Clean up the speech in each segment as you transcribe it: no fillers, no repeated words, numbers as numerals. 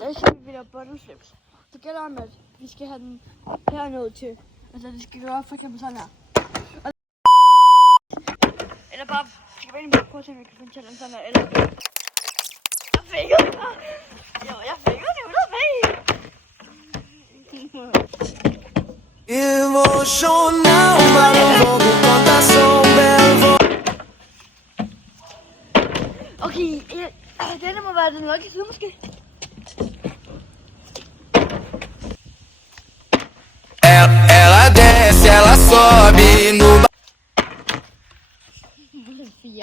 dag skal vi lave bottomflips. Det gælder om, at vi skal have den hernede til. Altså det skal gøre for eksempel sådan her. Eller bare, skal vi egentlig prøve at se, om vi kan finde challenge sådan her. Eller... Jeg fik det! Jo, jeg fik det 100 Emocional, mas não vou me contar sobre. Okay, denne må være den lucky side måske. Ela desce, ela sobe no. 4.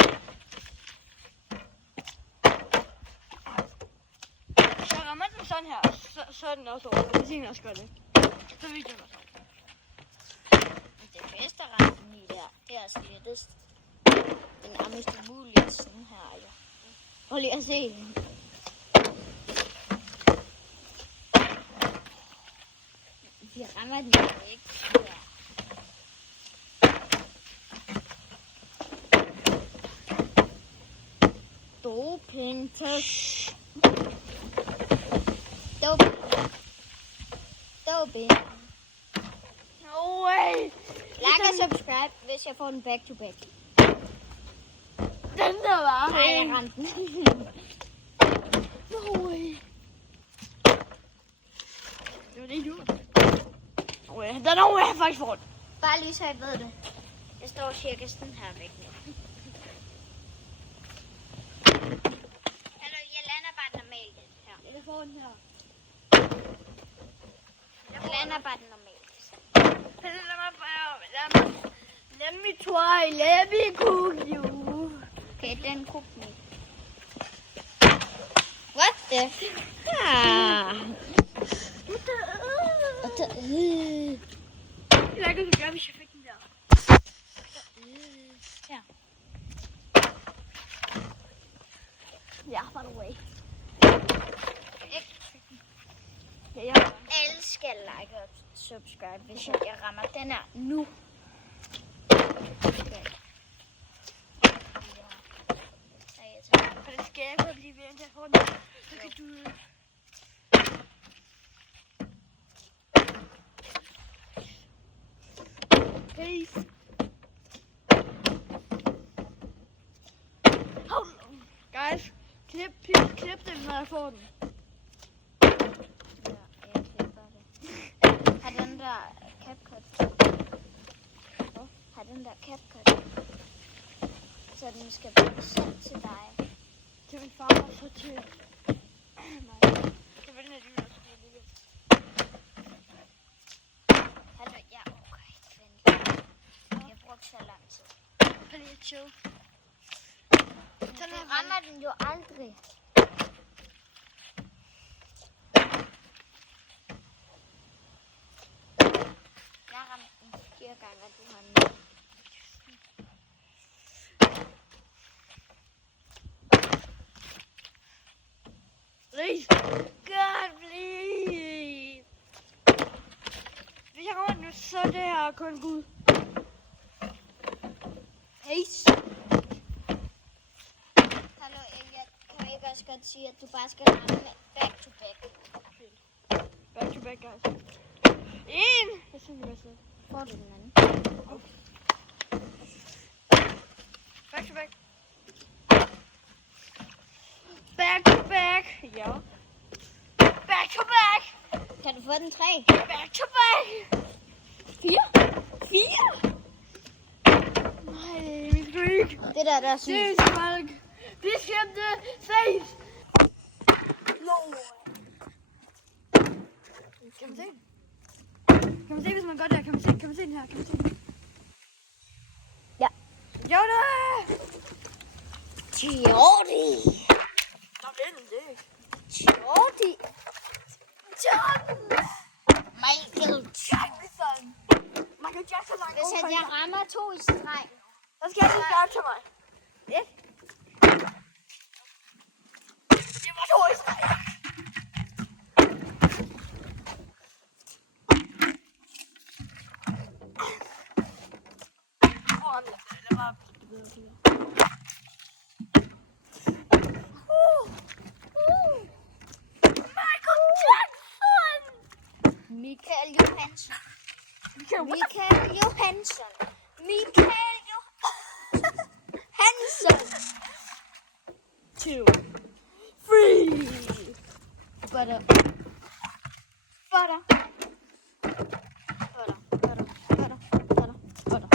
Så rammer den sådan her, så er den også over. Det siger også godt, ikke? Så vil den også over. Det bedste renten i der, det er slettest. Den nærmest umulige sådan her, ja. Prøv lige at se. Vi rammer den jo ikke. Ja. Doping-test. Doping. No way! Like og subscribe, hvis jeg får den back to back. Den der var. Nej, jeg ramte den. No way. Det var det, du. No way. Der er no way, jeg faktisk får den. Bare lige så jeg ved det. Jeg står cirka sådan her væk nu. Hallo, jeg lander bare normalt her. Jeg får den her. Jeg lander bare den normalt. Let me try. Let me cook you. Okay, den cook me. What the? Ah. What the? Jeg kan så gøre, hvis jeg fik den der. Ja. Ja, by the way. Ja, Jeg elsker like og subscribe, hvis jeg rammer den her nu. Okay. for det skal jeg godt blive ved, til at få den. Så kan du... Peace. Guys, klip den, når jeg får den. Ja, jeg klipper det. Har den der CapCut? Har den der CapCut? Så den skal blive sendt til dig. Til min far og så til mig. Så vil den her dyr også blive lige. Hallo, ja, okay. Vent lidt. Jeg brugte så lang tid. Så lige chill. Sådan rammer den jo aldrig. Jeg ramte den 4 gange, og du har den. Please. God, please. Hvis jeg kommer nu, så er det her kun Gud. Peace. Hallo, jeg kan ikke også godt sige, at du bare skal ramme back to back. Back to back, guys. En! Jeg synes, det er så. Får du den anden? Back to back. Back to back. Ja. Back to back. Kan du få den 3? Back to back. 4? 4? Nej, min streak. Det der er sygt. Det er smalk. Det skabte face. No. Kan man se den? Kan man se, hvis man gør det her? Kan man se den her? Kan man se den? Ja. Jo, da! Jordi! Nå, det er det. Jordi! John! Michael Jackson! Michael Jackson var en Hvis god jeg rammer 2 i streg. så skal jeg lige starte til mig. Ikke? Det var 2 i streg. Lad mig Michael Michael Johansson. Michael Johansson. Michael Johansson. 2, 3. Butter. Butter. Butter. Butter. Butter. Butter. Butter.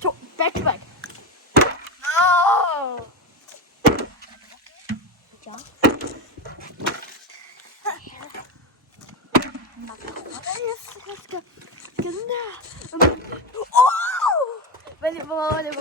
So, back to back. No. Ja. Skal den der? Oh! Vent, hvor meget var det?